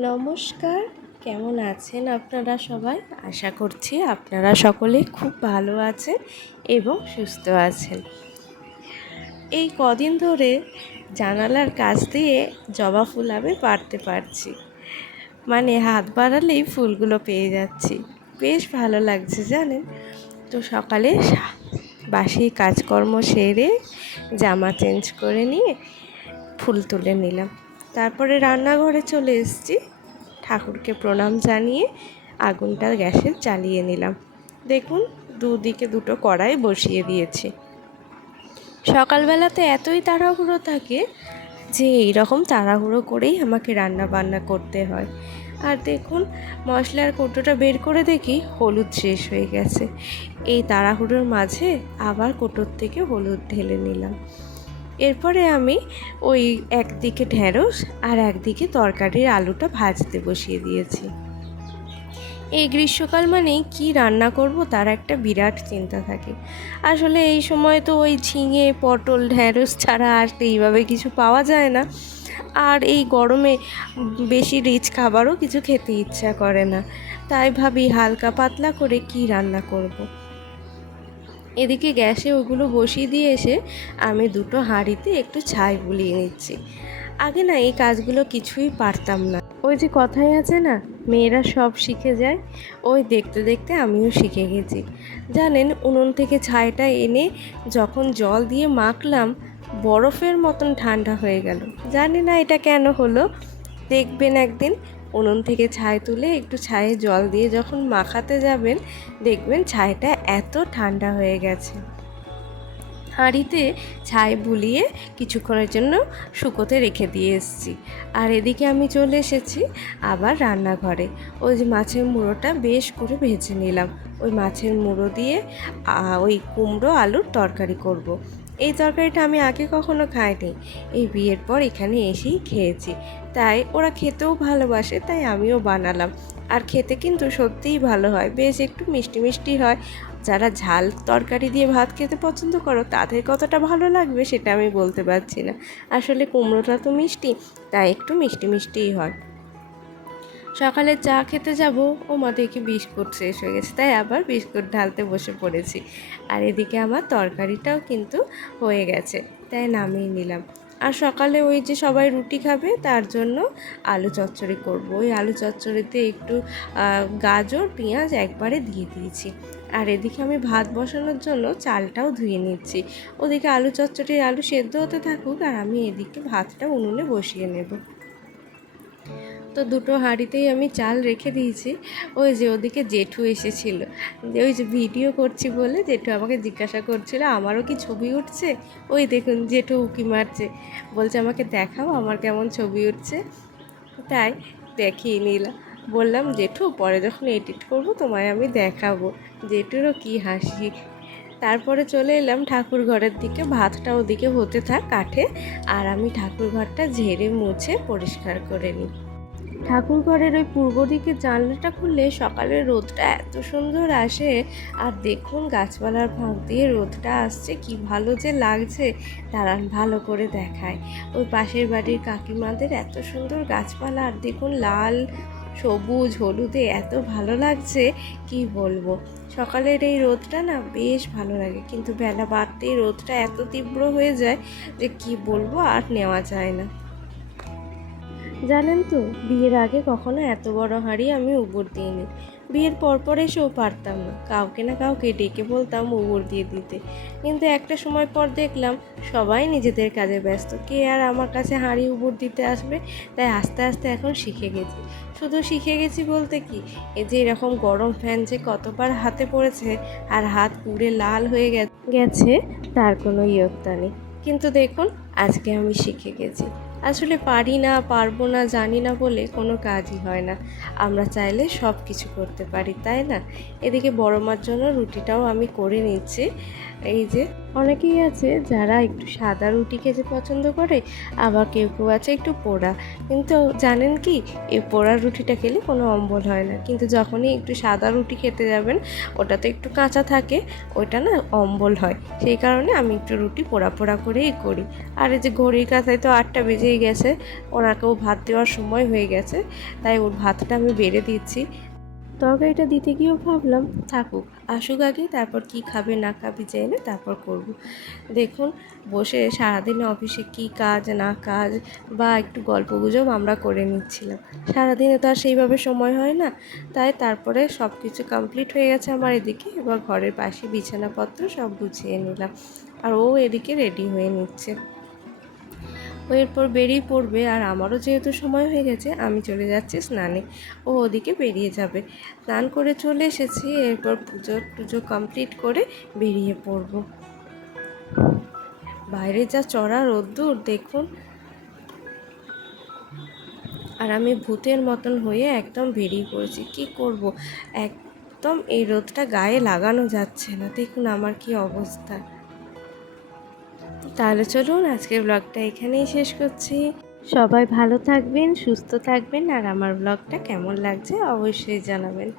নমস্কার, কেমন আছেন আপনারা সবাই? আশা করছি আপনারা সকলে খুব ভালো আছেন এবং সুস্থ আছেন। এই কদিন ধরে জানালার কাছ দিয়ে জবা ফুল আমি পাড়তে পারছি, মানে হাত বাড়ালেই ফুলগুলো পেয়ে যাচ্ছি। বেশ ভালো লাগছে জানেন। তো সকালে বাসি কাজকর্ম সেরে জামা চেঞ্জ করে নিয়ে ফুল তুলে নিলাম। তারপরে রান্নাঘরে চলে এসেছি, ঠাকুরকে প্রণাম জানিয়ে আগুনটা গ্যাসে জ্বালিয়ে নিলাম। দেখুন, দুদিকে দুটো কড়াই বসিয়ে দিয়েছি। সকালবেলাতে এতই তাড়াহুড়ো থাকে যে এইরকম তাড়াহুড়ো করেই আমাকে রান্না বান্না করতে হয়। আর দেখুন, মশলার কৌটোটা বের করে দেখি হলুদ শেষ হয়ে গেছে। এই তাড়াহুড়োর মাঝে আবার কৌটোর থেকে হলুদ ঢেলে নিলাম। এরপরে আমি ওই একদিকে ঢ্যাঁড়স আর একদিকে তরকারির আলুটা ভাজতে বসিয়ে দিয়েছি। এই গ্রীষ্মকাল মানেই কী রান্না করব তার একটা বিরাট চিন্তা থাকে। আসলে এই সময় তো ওই ঝিঙে, পটল, ঢ্যাঁড়স ছাড়া আর এইভাবে কিছু পাওয়া যায় না। আর এই গরমে বেশি রিচ খাবারও কিছু খেতে ইচ্ছা করে না। তাই ভাবি হালকা পাতলা করে কী রান্না করব। এদিকে গ্যাসে ওগুলো বসিয়ে দিয়ে এসে আমি দুটো হাঁড়িতে একটু ছাই বুলিয়ে নিচ্ছি। আগে না এই কাজগুলো কিছুই পারতাম না। ওই যে কথাই আছে না, মেয়েরা সব শিখে যায়। ওই দেখতে দেখতে আমিও শিখে গেছি। জানেন, উনুন থেকে ছাইটা এনে যখন জল দিয়ে মাখলাম, বরফের মতন ঠান্ডা হয়ে গেল। জানি না এটা কেন হলো। দেখবেন একদিন উনুন থেকে ছাই তুলে একটু ছায়ে জল দিয়ে যখন মাখাতে যাবেন, দেখবেন ছাইটা এত ঠান্ডা হয়ে গেছে। হাঁড়িতে ছাই বুলিয়ে কিছুক্ষণের জন্য শুকোতে রেখে দিয়ে এসেছি। আর এদিকে আমি চলে এসেছি আবার রান্নাঘরে। ওই যে মাছের মুড়োটা বেশ করে ভেজে নিলাম। ওই মাছের মুড়ো দিয়ে ওই কুমড়ো আলুর তরকারি করব। এই তরকারিটা আমি আগে কখনো খাইনি, এই বিয়ের পর এখানে এসেই খেয়েছি। তাই ওরা খেতেও ভালোবাসে, তাই আমিও বানালাম। আর খেতে কিন্তু সত্যিই ভালো হয়, বেশ একটু মিষ্টি মিষ্টি হয়। যারা ঝাল তরকারি দিয়ে ভাত খেতে পছন্দ করো তাদের কতটা ভালো লাগবে সেটা আমি বলতে পারছি না। আসলে কুমড়োটা তো মিষ্টি, তাই একটু মিষ্টি মিষ্টিই হয়। সকালে চা খেতে যাব, ও মা দেখি বিস্কুট শেষ হয়ে গেছে, তাই আবার বিস্কুট ঢালতে বসে পড়েছি। আর এদিকে আমার তরকারিটাও কিন্তু হয়ে গেছে, তাই নামিয়ে নিলাম। আর সকালে ওই যে সবাই রুটি খাবে তার জন্য আলু চচ্চড়ি করব। ওই আলু চচ্চড়িতে একটু গাজর, পেঁয়াজ একবারে দিয়ে দিয়েছি। আর এদিকে আমি ভাত বসানোর জন্য চালটাও ধুয়ে নিচ্ছি। ওদিকে আলু চচ্চড়ির আলু সেদ্ধ হতে থাকুক, আর আমি এদিকে ভাতটা উনুনে বসিয়ে নেব। তো দুটো হাঁড়িতেই আমি চাল রেখে দিয়েছি। ওই যে ওদিকে জেঠু এসেছিল, ওই যে ভিডিও করছি বলে জেঠু আমাকে জিজ্ঞাসা করছিল আমারও কি ছবি উঠছে। ওই দেখুন জেঠু উঁকি মারছে, বলছে আমাকে দেখাও আমার কেমন ছবি উঠছে। তাই দেখিয়ে নিলাম। বললাম জেঠু পরে যখন এডিট করব তোমায় আমি দেখাবো। জেঠুরও কি হাসি। তারপরে চলে এলাম ঠাকুর ঘরের দিকে। ভাতটা ওদিকে হতে থাক কাঠে, আর আমি ঠাকুর ঘরটা ঝেড়ে মুছে পরিষ্কার করে নিই। ঠাকুর ঘরের ওই পূর্ব দিকে জানলাটা খুললে সকালের রোদটা এত সুন্দর আসে। আর দেখুন গাছপালার ফাঁক দিয়ে রোদটা আসছে, কি ভালো যে লাগছে। দাঁড়ান ভালো করে দেখায়। ওই পাশের বাড়ির কাকিমাদের এত সুন্দর গাছপালা, আর দেখুন লাল, সবুজ, হলুদে এত ভালো লাগছে কি বলবো। সকালের এই রোদটা না বেশ ভালো লাগে, কিন্তু বেলা বাড়তেই রোদটা এত তীব্র হয়ে যায় যে কি বলবো, আর নেওয়া যায় না। জানেন তো, বিয়ের আগে কখনো এত বড় হাঁড়ি আমি উবর দিইনি। বিয়ের পরপর এসেও পারতাম না, কাউকে না কাউকে ডেকে বলতাম উবর দিয়ে দিতে। কিন্তু একটা সময় পর দেখলাম সবাই নিজেদের কাজে ব্যস্ত, কে আর আমার কাছে হাঁড়ি উবর দিতে আসবে। তাই আস্তে আস্তে এখন শিখে গেছি। শুধু শিখে গেছি বলতে কি, এই যে এরকম গরম ফ্যান যে কতবার হাতে পড়েছে আর হাত পুড়ে লাল হয়ে গেছে তার কোনো ইয়ত্তা নেই। কিন্তু দেখুন আজকে আমি শিখে গেছি। আসলে পারি না, পারবো না, জানি না বলে কোনো কাজই হয় না। আমরা চাইলে সব কিছু করতে পারি, তাই না? এদিকে বড় মার জন্য রুটিটাও আমি করে নিচ্ছি। এই যে অনেকেই আছে যারা একটু সাদা রুটি খেতে পছন্দ করে, আবার কেউ কেউ আছে একটু পোড়া। কিন্তু জানেন কি, এই পোড়া রুটিটা খেলে কোনো অম্বল হয় না, কিন্তু যখনই একটু সাদা রুটি খেতে যাবেন, ওটা তো একটু কাঁচা থাকে, ওইটা না অম্বল হয়। সেই কারণে আমি একটু রুটি পোড়া পোড়া করেই করি। আর এই যে ঘড়ির কাছায় তো 8টা বেজেই গেছে, ওনাকেও ভাত দেওয়ার সময় হয়ে গেছে, তাই ওর ভাতটা আমি বেড়ে দিচ্ছি। তরকারিটা দিতে গিয়েও ভাবলাম থাকুক, আসুক আগে, তারপর কি খাবে না খাবে জেনে তারপর করব। দেখুন, বসে সারাদিনে অফিসে কি কাজ না কাজ বা একটু গল্পগুজব আমরা করে নিচ্ছিলাম। সারাদিনে তো আর সেইভাবে সময় হয় না, তাই তারপরে সব কিছু কমপ্লিট হয়ে গেছে আমার এদিকে। এবার ঘরের পাশে বিছানাপত্র সব গুছিয়ে নিলাম, আর ও এদিকে রেডি হয়ে নিচ্ছে। ও এরপর বেরিয়ে পড়বে, আর আমারও যেহেতু সময় হয়ে গেছে, আমি চলে যাচ্ছি স্নানে। ও ওদিকে বেরিয়ে যাবে। স্নান করে চলে এসেছি, এরপর পুজো টুজো কমপ্লিট করে বেরিয়ে পড়ব। বাইরে যা চড়া রোদ্দুর দেখুন, আর আমি ভূতের মতন হয়ে একদম বেরিয়ে পড়েছি। কি করব, একদম এই রোদটা গায়ে লাগানো যাচ্ছে না। দেখুন আমার কি অবস্থা। তাহলে চলুন আজকের ব্লগটা এখানেই শেষ করছি। সবাই ভালো থাকবেন, সুস্থ থাকবেন, আর আমার ব্লগটা কেমন লাগছে অবশ্যই জানাবেন।